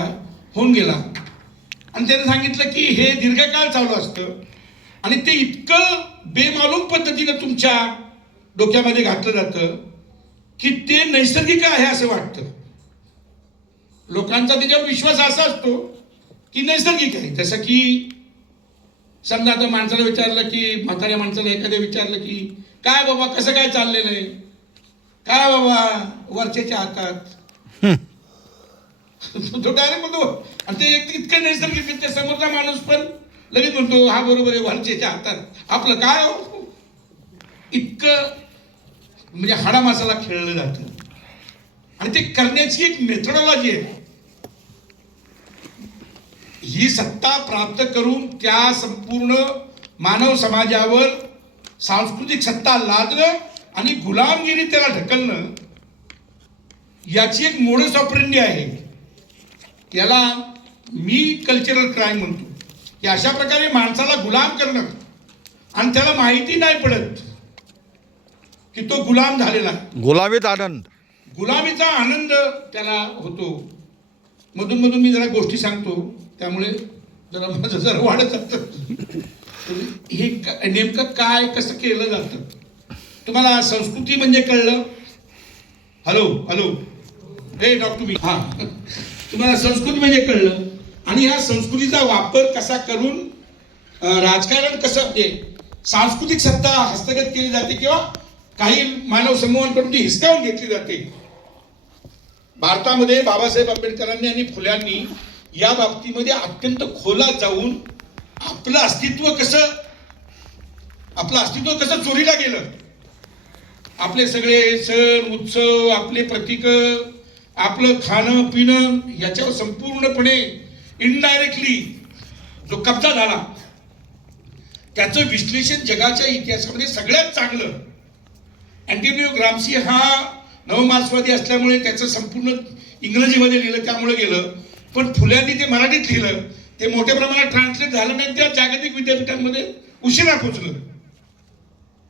होऊन गेला आणि त्याने सांगितलं की हे दीर्घकाळ चालू असतं आणि ते इतकं बेमालूम पद्धतीनं तुमच्या डोक्यामध्ये घातलं जातं की ते नैसर्गिक आहे असं वाटतं. लोकांचा त्याच्यावर विश्वास असा असतो की नैसर्गिक आहे. जसं की समजा आता माणसाला विचारलं की म्हाताऱ्या माणसाला एखाद्या विचारलं की काय बाबा कसं काय चाललेलं आहे, काय बाबा वरच्याच्या हातात, तो डायरेक्ट म्हणतो. आणि ते इतकं नैसर्गिक त्या समोरचा माणूस पण लगेच म्हणतो हा बरोबर आहे, वरच्याच्या हातात आपलं काय हो. इतकं म्हणजे हाडा मसाला खेळलं जातं. आणि ते करण्याची एक मेथडॉलॉजी आहे. ही सत्ता प्राप्त करून त्या संपूर्ण मानव समाजावर सांस्कृतिक सत्ता लादणं आणि गुलामगिरी त्याला ढकलणं याची एक मोडस ऑपरेंडी आहे. याला मी कल्चरल क्राईम म्हणतो. की अशा प्रकारे माणसाला गुलाम करणं आणि त्याला माहिती नाही पडत की तो गुलाम झालेला आहे. गुलामीचा आनंद त्याला होतो. मधून मधून मी जरा गोष्टी सांगतो त्यामुळे जरा माझं जरा वाढत जातं. हे नेमकं काय कसं केलं जातं. तुम्हाला संस्कृती म्हणजे कळलं. हॅलो हे डॉक्टर मी हां तुम्हाला संस्कृती म्हणजे कळलं. आणि ह्या संस्कृतीचा वापर कसा करून राजकारण कसं सांस्कृतिक सत्ता हस्तगत केली जाते किंवा काही मानव समूहांकडून ती हिसकावून घेतली जाते भारतामध्ये बाबासाहेब आंबेडकरांनी आणि फुल्यांनी या बाबतीमध्ये अत्यंत खोलात जाऊन आपलं अस्तित्व कसं चोरीला गेलं, आपले सगळे सण उत्सव, आपले प्रतीक, आपलं खाणं पिणं याच्यावर संपूर्णपणे इनडायरेक्टली जो कब्जा झाला, त्याचं विश्लेषण जगाच्या इतिहासामध्ये सगळ्यात चांगलं अँटोनियो ग्राम्सी हा नवमार्क्सवादी असल्यामुळे त्याचं संपूर्ण इंग्रजीमध्ये लिहिलं त्यामुळे गेलं, पण फुल्यांनी ते मराठीत लिहिलं, ते मोठ्या प्रमाणात ट्रान्सलेट झालं नाही, त्या जागतिक विद्यापीठांमध्ये उशिरा पोचलं.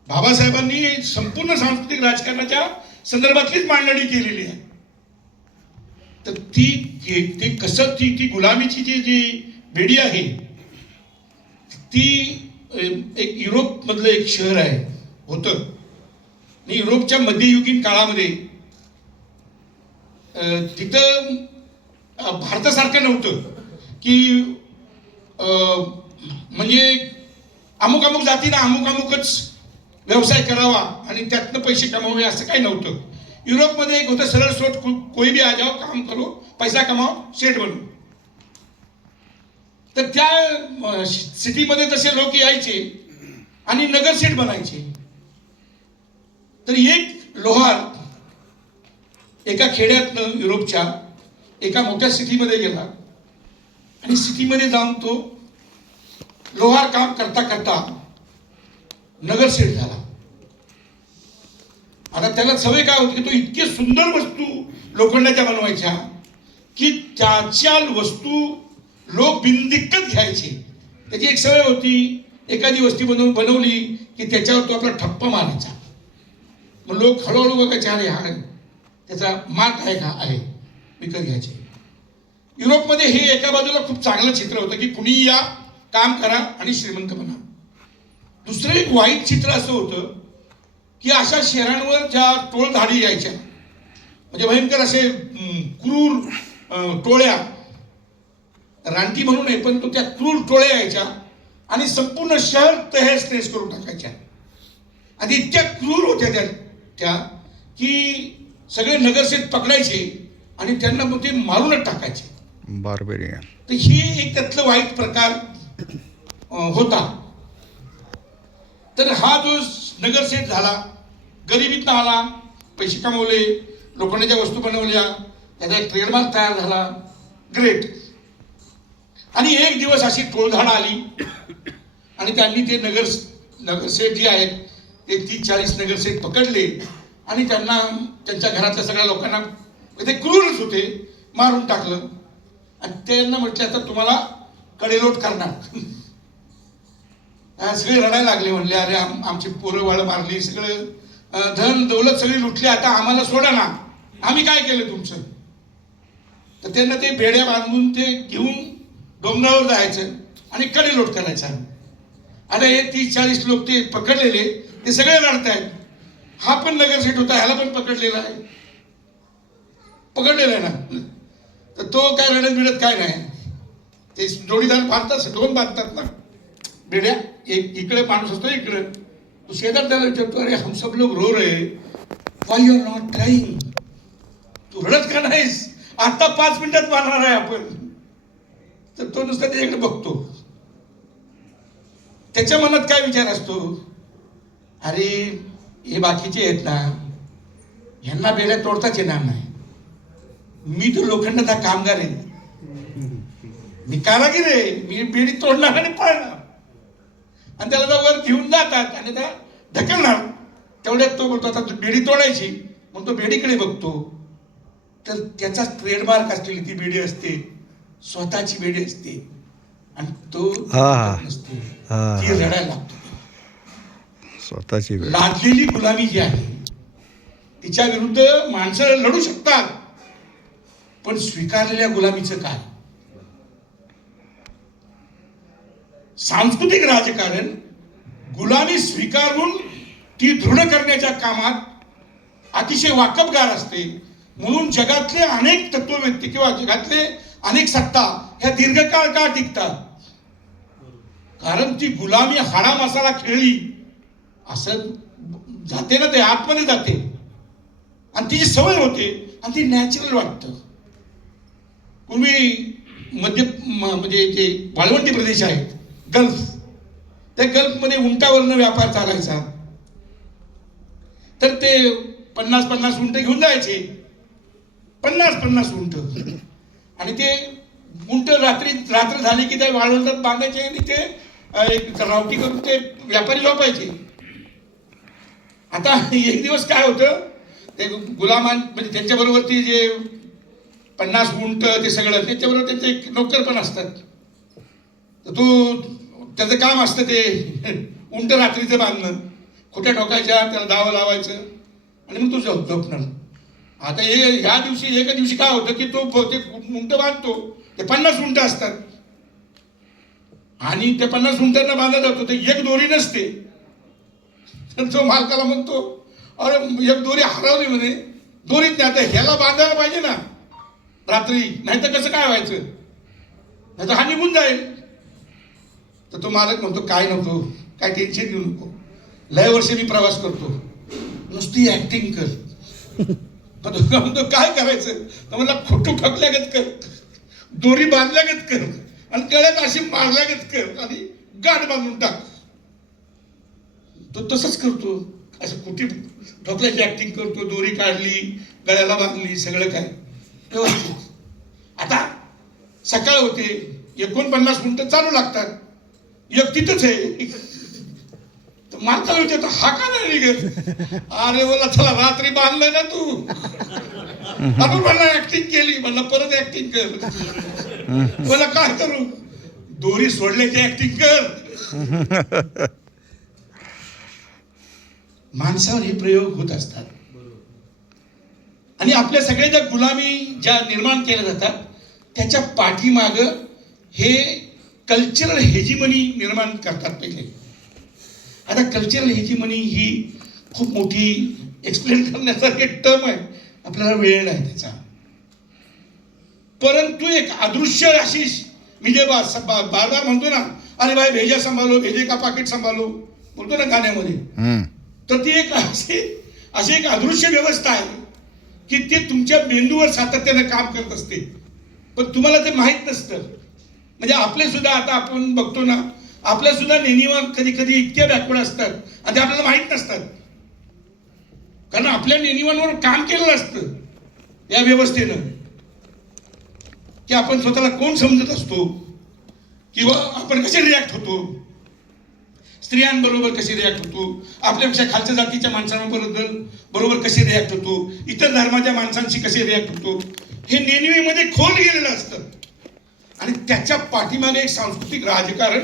बाबासाहेबांनी संपूर्ण सांस्कृतिक राजकारणाच्या संदर्भातलीच मांडणी केलेली आहे. तर ती कसं ती गुलामीची जी बेडी आहे ती एक युरोप मधलं एक शहर आहे होतं आणि युरोपच्या मध्ययुगीन काळामध्ये तिथं भारतासारखं नव्हतं की म्हणजे अमुक जातीनं अमुकच व्यवसाय करावा आणि त्यातनं पैसे कमावे असं काही नव्हतं. युरोपमध्ये एक होतं सरळ सोट, कोई भी आ जाओ काम करो पैसा कमाओ सेठ बनो. तर त्या सिटीमध्ये तसे लोक यायचे आणि नगरसेठ बनायचे. तर एक लोहार एका खेड्यातनं युरोपच्या एका मोठ्या सिटीमध्ये गेला आणि सिटीमध्ये जाऊन तो लोहार काम करता करता नगरसेठ झाला. आता त्याला सवय काय होती की तो इतके सुंदर वस्तू लोखंडाच्या बनवायच्या की त्याच्या वस्तू लोक बिनदिक्कत घ्यायचे. त्याची एक सवय होती, एखादी वस्तू बनवली की त्याच्यावर तो आपला ठप्पा मारायचा. मग लोक हळूहळू बघायचे, अरे हा त्याचा मार्क आहे का, आहे, विकत घ्यायचे. युरोपमध्ये हे एका बाजूला खूप चांगलं चित्र होतं की कुणी या काम करा आणि श्रीमंत बना. दुसरं एक वाईट चित्र असं होतं की अशा शहरांवर ज्या टोळधाडी यायच्या, म्हणजे भयंकर असे क्रूर टोळ्या, रानटी म्हणून नाही पण तो त्या क्रूर टोळ्या यायच्या आणि संपूर्ण शहर तहेस नहेस करून टाकायच्या. आणि इतक्या क्रूर होत्या त्या की सगळे नगरसेठ पकडायचे आणि त्यांना मग ते मारूनच टाकायचे. बार्बेरियन. तर ही एक त्यातलं वाईट प्रकार होता. तर हा जो नगरसेठ झाला, गरिबीतनं आला, पैसे कमवले, लोखंडाच्या वस्तू बनवल्या, त्याचा एक ट्रेडमार्क तयार झाला, ग्रेट. आणि एक दिवस अशी टोळधाड आली आणि त्यांनी ते नगरसेठ जे आहेत ते 30-40 नगरसेठ पकडले आणि त्यांना त्यांच्या घरातल्या सगळ्या लोकांना, ते क्रूरच होते, मारून टाकलं. आणि त्यांना म्हटलं आता तुम्हाला कडेलोट करणार. सगळे रडायला लागले, म्हणले अरे आमची पोरं वाळ मारली, सगळं धन दौलत सगळी लुटली, आता आम्हाला सोडा ना, आम्ही काय केलं तुमचं. तर त्यांना ते बेड्या बांधून ते घेऊन डोंगरावर जायचं आणि कडेलोट करायचा. आता हे 30-40 लोक ते पकडलेले ते सगळे रडतायत. हा पण नगरसेठ होता, ह्याला पण पकडलेला आहे ना. तर तो काय रडत बिडत काय नाही, ते जोडीदार बांधतात, दोन बांधतात ना बेड्या, एक इकडे माणूस असतो इकडे, तो शेजार त्याला विचारतो अरे हम सब लोग रो रहे, व्हाय यू आर नॉट क्राईंग, तू रडत का नाहीस, आता 5 मिनिटात मारणार आहे आपण. तर तो नुसता त्याच्याकडे बघतो. त्याच्या मनात काय विचार असतो, अरे हे बाकीचे आहेत ना, ह्यांना बेड्या तोडताच येणार नाही, मी तर लोखंडाचा कामगार आहे, मी कारागीर आहे, मी बेडी तोडणार आणि पळणार. आणि त्याला वर घेऊन जातात आणि त्या ढकलणार. तेवढ्यात तो बोलतो आता बेडी तोडायची, मग तो बेडीकडे बघतो तर त्याचा ट्रेडमार्क असलेली ती बेडी असते, स्वतःची बेडी असते आणि तो नसते, ती रडायला लागतो. स्वतःची लादलेली गुलामी जी आहे तिच्या विरुद्ध माणसं लढू शकतात, पण स्वीकारलेल्या गुलामीचं काय. सांस्कृतिक राजकारण गुलामी स्वीकारून ती दृढ करण्याच्या कामात अतिशय वाकबगार असते. म्हणून जगातले अनेक तत्वव्यक्ती किंवा जगातले अनेक सत्ता ह्या दीर्घकाळ का टिकतात, कारण ती गुलामी हाडा मसाला खेळली असं जाते ना, ते आतमध्ये जाते आणि तिची सवय होते. आणि ते नॅचरल वाटतं. पूर्वी म्हणजे जे वाळवंटी प्रदेश आहेत, गल्फ, त्या गल्फमध्ये उंटावरनं व्यापार चालायचा. तर ते 50-50 उंट घेऊन जायचे, 50-50 उंट, आणि ते उंट रात्र झाली की त्या वाळवंटात बांधायचे आणि ते एक रावटी करून ते व्यापारी झोपायचे. आता एक दिवस काय होतं, ते गुलामान म्हणजे त्यांच्याबरोबर ते जे 50 उंट ते सगळं, त्याच्याबरोबर त्यांचे एक नोकर पण असतात. तर त्याचं काम असतं ते उंट रात्रीचं बांधणं, खोट्या ठोकायच्या, त्याला दावं लावायचं आणि मग तो झोपणार. आता ह्या दिवशी एका दिवशी काय होतं की तो ते उंट बांधतो, ते 50 उंट असतात आणि त्या 50 उंटांना बांधला जातो, ते एक दोरी नसते. तर तो मालकाला म्हणतो, अरे एक दोरी हरवली म्हणे, दोरीत नाही, आता ह्याला बांधायला पाहिजे ना रात्री, नाही तर कसं काय व्हायचं, नाही तर हा निघून जाईल. तर तो मालक म्हणतो, काय नको, काय टेन्शन घेऊ नको, लय वर्ष मी प्रवास करतो, नुसती ऍक्टिंग कर. म्हणतो काय करायचं, तर मला खोटं ठोकल्यागत कर, दोरी बांधल्यागत कर आणि गळ्यात अशी मारल्यागत कर आणि गाठ बांधून टाक. तो तसंच करतो, असं कुठे ठोकल्याची ऍक्टिंग करतो, दोरी काढली, गळ्याला बांधली, सगळं काय व्यवस्थित. आता सकाळ होते, 49 मिनिटं चालू लागतात, एक तिथंच आहे. तर माणसाला विचारतो, हा का नाही निघत? अरे बोला, चला रात्री बांधलंय ना तू, आपण मला ऍक्टिंग केली, मला परत ऍक्टिंग कर. बोला काय करू, दोरी सोडल्याची ऍक्टिंग कर. माणसावर हे प्रयोग होत असतात आणि आपल्या सगळ्या ज्या गुलामी ज्या निर्माण केल्या जातात त्याच्या पाठीमाग हे कल्चरल हेजिमनी निर्माण करतात पहिले. आता कल्चरल हेजिमनी ही खूप मोठी एक्सप्लेन करण्यासारखी टर्म आहे, आपल्याला वेळ नाही त्याचा. परंतु एक अदृश्य अशी, मी जे बार बार म्हणतो ना, अरे भाई भेजा सांभालो, भेजे का पाकिट सांभालो बोलतो ना गाण्यामध्ये, तर ती एक अशी एक अदृश्य व्यवस्था आहे की ते तुमच्या मेंदूवर सातत्यानं काम करत असते, पण तुम्हाला ते माहीत नसतं. म्हणजे आपले सुद्धा, आता आपण बघतो ना, आपल्या सुद्धा नेणीवा कधी कधी इतक्या बॅकवर्ड असतात आणि ते आपल्याला माहीत नसतात, कारण आपल्या नेणीवांवर काम केलेलं असतं या व्यवस्थेनं, की आपण स्वतःला कोण समजत असतो किंवा आपण कसे रिॲक्ट होतो, स्त्रियांबरोबर कसे रिॲक्ट होतो, आपल्यापेक्षा खालच्या जातीच्या माणसांबरोबर कसे रिॲक्ट होतो, इतर धर्माच्या माणसांशी कसे रिॲक्ट होतो, हे नेणीवेमध्ये खोल गेलेलं असतं. आणि त्याच्या पाठीमागे एक सांस्कृतिक राजकारण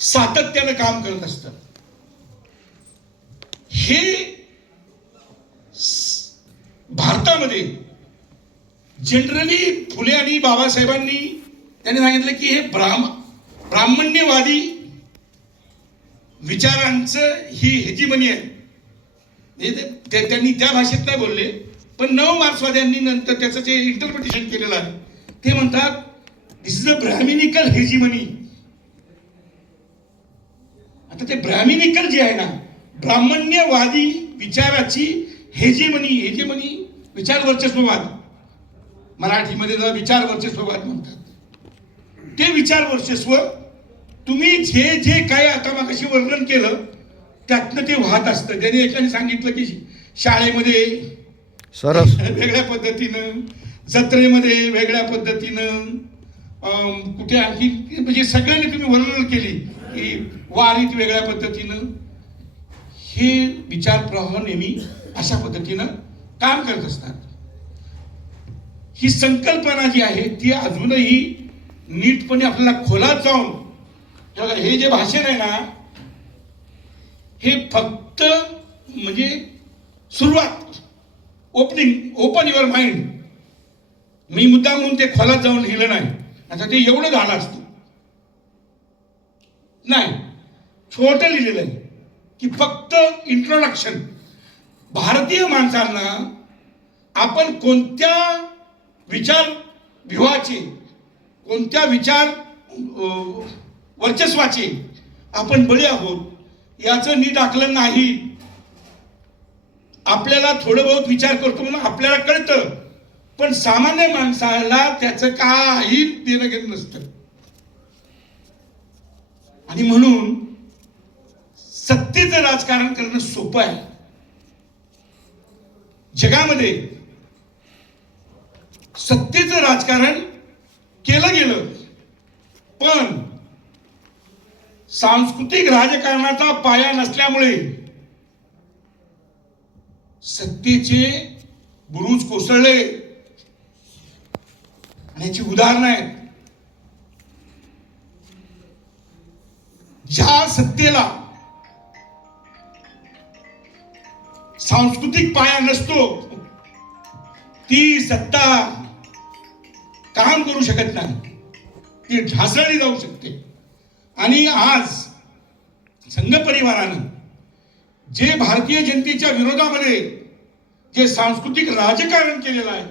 सातत्यानं काम करत असतं. हे भारतामध्ये जनरली फुले आणि बाबासाहेबांनी त्यांनी सांगितलं की हे ब्राह्मण्यवादी विचारांचं ही हेजिमनी आहे. त्यांनी त्या भाषेत नाही बोलले, पण नवमार्क्सवाद्यांनी नंतर त्याचं जे इंटरप्रिटेशन केलेलं आहे ते म्हणतात दिस इज अ ब्राह्मिनिकल हेजिमनी. आता ते ब्राह्मिनिकल जे आहे ना, ब्राह्मण्यवादी विचाराची हेजिमनी विचार वर्चस्ववाद, मराठीमध्ये विचार वर्चस्ववाद म्हणतात. ते विचार वर्चस्व तुम्ही जे काय आता मागाशी वर्णन केलं त्यातनं ते वाहत असतं. त्याने एकाने सांगितलं की शाळेमध्ये वेगळ्या पद्धतीनं, जत्रेमध्ये वेगळ्या पद्धतीनं, कुठे आणखी, म्हणजे सगळ्यांनी तुम्ही वर्णन केली की वारीत वेगळ्या पद्धतीनं. हे विचार प्रवाह नेहमी अशा पद्धतीनं काम करत असतात. ही संकल्पना जी आहे ती अजूनही नीटपणे आपल्याला खोलात जाऊन, हे जे भाषण आहे ना, हे फक्त म्हणजे सुरुवात, ओपन युअर माइंड. मी मुद्दाम म्हणून ते खोलात जाऊन लिहिलं नाही, आता ते एवढं झालं असतं नाही, छोटं लिहिलेलं आहे की फक्त इंट्रोडक्शन. भारतीय माणसांना आपण कोणत्या विचार व्यूहाचे, कोणत्या विचार वर्चस्वाचे आपण बळी आहोत याचं नीट आकलन नाही. आपल्याला थोडं बहुत विचार करतो म्हणून आपल्याला कळतं, पण सामान्य माणसाला त्याचं काही देणं घेणं नसतं. आणि म्हणून सत्तेचं राजकारण करणं सोपं आहे. जगामध्ये सत्तेचं राजकारण केलं गेलं, पण सांस्कृतिक राजकारणाचा पाया नसल्यामुळे सत्तेचे बुरुज कोसळले. आणि याची उदाहरणं आहेत. ज्या सत्तेला सांस्कृतिक पाया नसतो ती सत्ता काम करू शकत नाही, ती ढासळली जाऊ शकते. आणि आज संघ परिवारानं जे भारतीय जनतेच्या विरोधामध्ये जे सांस्कृतिक राजकारण केलेलं आहे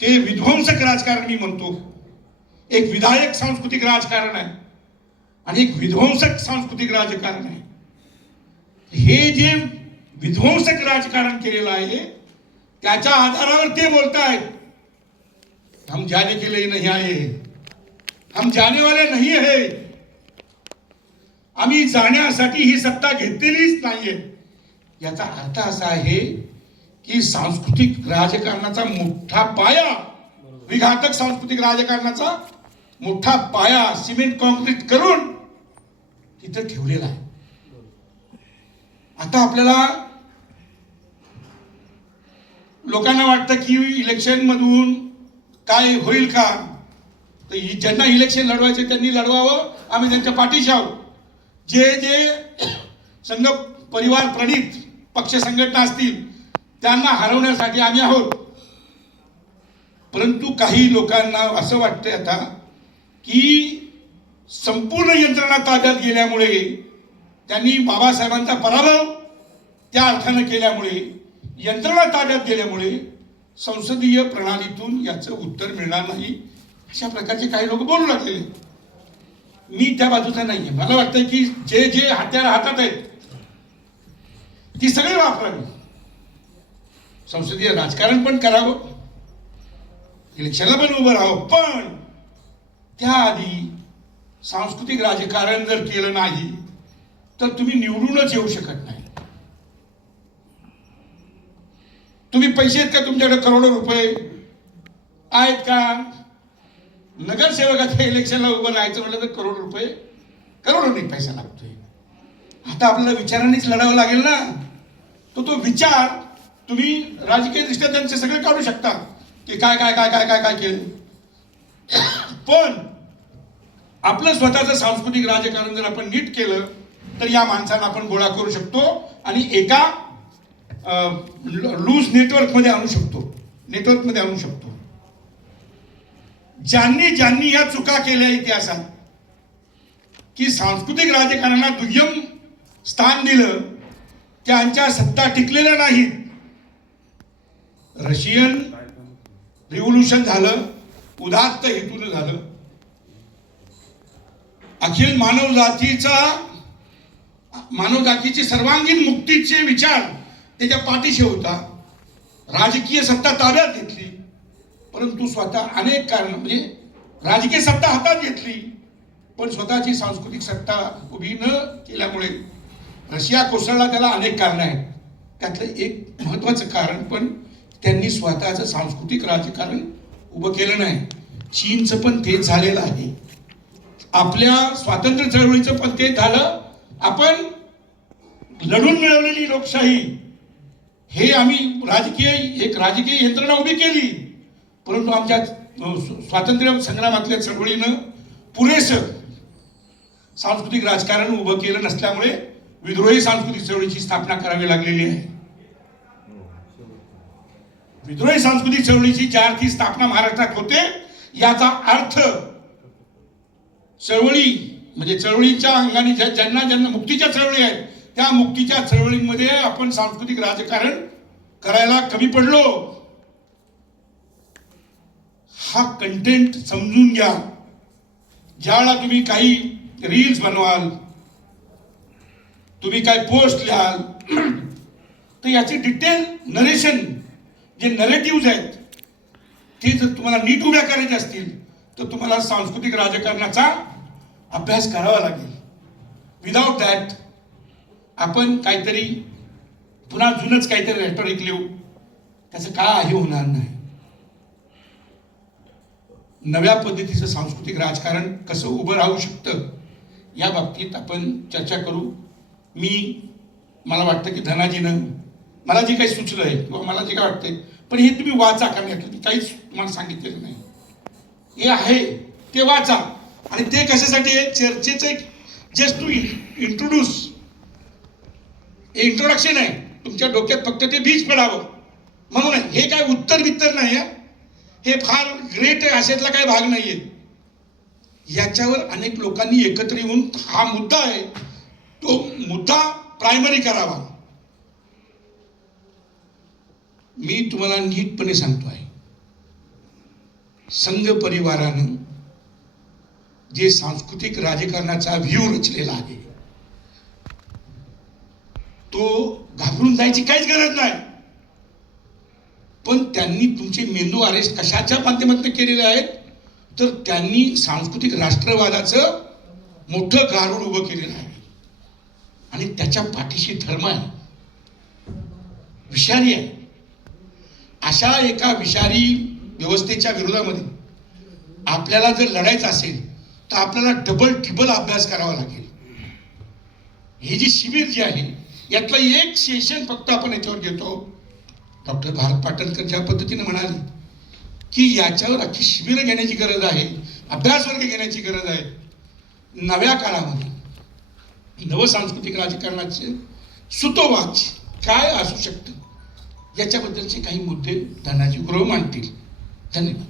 ते विध्वंसक राजकारण मी म्हणतो. एक विधायक सांस्कृतिक राजकारण आहे आणि एक विध्वंसक सांस्कृतिक राजकारण आहे. हे जे विध्वंसक राजकारण केलेलं आहे त्याच्या आधारावर ते बोलतायत हम जाने के लिए नहीं आए, हम जाने वाले नहीं है. आम्ही जाण्यासाठी ही सत्ता घेतलेलीच नाहीये. याचा अर्थ असा आहे की सांस्कृतिक राजकारणाचा मोठा पाया, विघातक सांस्कृतिक राजकारणाचा मोठा पाया सिमेंट कॉन्क्रीट करून तिथं ठेवलेला आहे. आता आपल्याला लोकांना वाटतं की इलेक्शन मधून काय होईल का, तर ज्यांना इलेक्शन लढवायचे त्यांनी लढवावं, आम्ही त्यांच्या पाठीशी आहोत. जे जे संघ परिवार प्रणित पक्ष संघटना असतील त्यांना हरवण्यासाठी आम्ही आहोत. परंतु काही लोकांना असं वाटतंय आता की संपूर्ण यंत्रणा ताब्यात गेल्यामुळे, त्यांनी बाबासाहेबांचा पराभव त्या अर्थानं केल्यामुळे, यंत्रणा ताब्यात गेल्यामुळे संसदीय प्रणालीतून याचं उत्तर मिळणार नाही, अशा प्रकारचे काही लोक बोलू लागलेले. मी त्या बाजूचा नाहीये. मला वाटतं की जे जे हत्यार हातात आहेत ती सगळी वापरावी. संसदीय राजकारण पण करावं, इलेक्शनला पण उभं राहावं, पण त्याआधी सांस्कृतिक राजकारण जर केलं नाही तर तुम्ही निवडूनच येऊ शकत नाही. तुम्ही पैसे आहेत का तुमच्याकडे? करोडो रुपये आहेत का? नगरसेवकाच्या इलेक्शनला उभं राहायचं म्हटलं तर करोड रुपये, करोडोनी पैसा लागतोय. आता आपल्याला विचारांनीच लढावं लागेल ना. तो विचार तुम्ही राजकीय दृष्ट्या त्यांचे सगळे काढू शकता की काय काय काय काय काय काय केलं, पण आपलं स्वतःचं सांस्कृतिक राजकारण जर आपण नीट केलं तर या माणसांना आपण गोळा करू शकतो आणि एका लूज नेटवर्कमध्ये आणू शकतो. ज्यांनी या चुका केल्या इतिहासात की सांस्कृतिक राजकारणाला दुय्यम स्थान दिलं त्यांच्या सत्ता टिकलेल्या नाहीत. रशियन रिव्होल्यूशन झालं, उदात्त हेतून झालं. अखिल मानवजातीची सर्वांगीण मुक्तीचे विचार त्याच्या पाठीशी होता. राजकीय सत्ता ताब्यात घेतली, परंतु स्वतः अनेक कारण म्हणजे राजकीय सत्ता हातात घेतली पण स्वतःची सांस्कृतिक सत्ता उभी न केल्यामुळे रशिया कोसळला. त्याला अनेक कारण आहेत, त्यातलं एक महत्वाचं कारण पण त्यांनी स्वतःचं सांस्कृतिक राजकारण उभं केलं नाही. चीनचं पण तेच झालेलं आहे. आपल्या स्वातंत्र्य चळवळीचं पण तेच झालं. आपण लढून मिळवलेली लोकशाही हे आम्ही राजकीय यंत्रणा उभी केली, परंतु आमच्या स्वातंत्र्य संग्रामातल्या चळवळीनं पुरेसं सांस्कृतिक राजकारण उभं केलं नसल्यामुळे विद्रोही सांस्कृतिक चळवळीची स्थापना करावी लागलेली आहे. विद्रोही सांस्कृतिक चळवळीची ज्या अर्थी स्थापना महाराष्ट्रात होते याचा अर्थ चळवळी म्हणजे चळवळीच्या अंगाने ज्यांना मुक्तीच्या चळवळी आहेत त्या मुक्तीच्या चळवळीमध्ये आपण सांस्कृतिक राजकारण करायला कमी पडलो. हा कंटेंट समजून घ्या. ज्यावेळेला तुम्ही काही रील्स बनवाल, तुम्ही काय पोस्ट लिहाल, तर याचे डिटेल नरेशन जे नरेटिव्ज आहेत ते जर तुम्हाला नीट उभ्या करायचे असतील तर तुम्हाला सांस्कृतिक राजकारणाचा अभ्यास करावा लागेल. विदाउट दॅट आपण काहीतरी पुन्हा जुनच काहीतरी रेटॉरिक लिहू, त्याचं काही होणार नाही. नव्या पद्धतीचं सांस्कृतिक राजकारण कसं उभं राहू शकतं या बाबतीत आपण चर्चा करू. मला वाटतं की धनाजीनं मला जे काही सुचलं आहे किंवा मला जे काय वाटतंय, पण हे तुम्ही वाचा, कारण यातलं काहीच तुम्हाला सांगितलेलं नाही. हे आहे ते वाचा. आणि ते कशासाठी आहे? चर्चेचं जस्ट टू इंट्रोड्यूस, इंट्रोडक्शन आहे. तुमच्या डोक्यात फक्त ते बीज पडावं म्हणून आहे. हे काय उत्तर बित्तर नाही आहे, हे फार ग्रेट आहे अशातला काही भाग नाहीये. याच्यावर अनेक लोकांनी एकत्र येऊन हा मुद्दा आहे तो मुद्दा प्रायमरी करावा. मी तुम्हाला नीटपणे सांगतो आहे, संघ परिवारानं जे सांस्कृतिक राजकारणाचा व्ह्यू रचलेला आहे तो घाबरून जायची काहीच गरज नाही. पण त्यांनी तुमचे मेंदू अरेस्ट कशाच्या माध्यमातून केलेले आहेत, तर त्यांनी सांस्कृतिक राष्ट्रवादाचं मोठं गारुड उभं केलेलं आहे आणि त्याच्या पाठीशी धर्म आहे, विषारी आहे. अशा एका विषारी व्यवस्थेच्या विरोधामध्ये आपल्याला जर लढायचं असेल तर आपल्याला डबल ट्रिबल अभ्यास करावा लागेल. हे जी शिबिर जी आहे यातलं एक सेशन फक्त आपण याच्यावर घेतो. डॉक्टर भारत पाटणकर ज्या पद्धतीने म्हणाले की याच्यावर अख्खी शिबिरं घेण्याची गरज आहे, अभ्यासवर्ग घेण्याची गरज आहे. नव्या काळामध्ये नवसांस्कृतिक राजकारणाचे सुतोवाच काय असू शकतं याच्याबद्दलचे काही मुद्दे धनाजी गुरव मांडतील. धन्यवाद.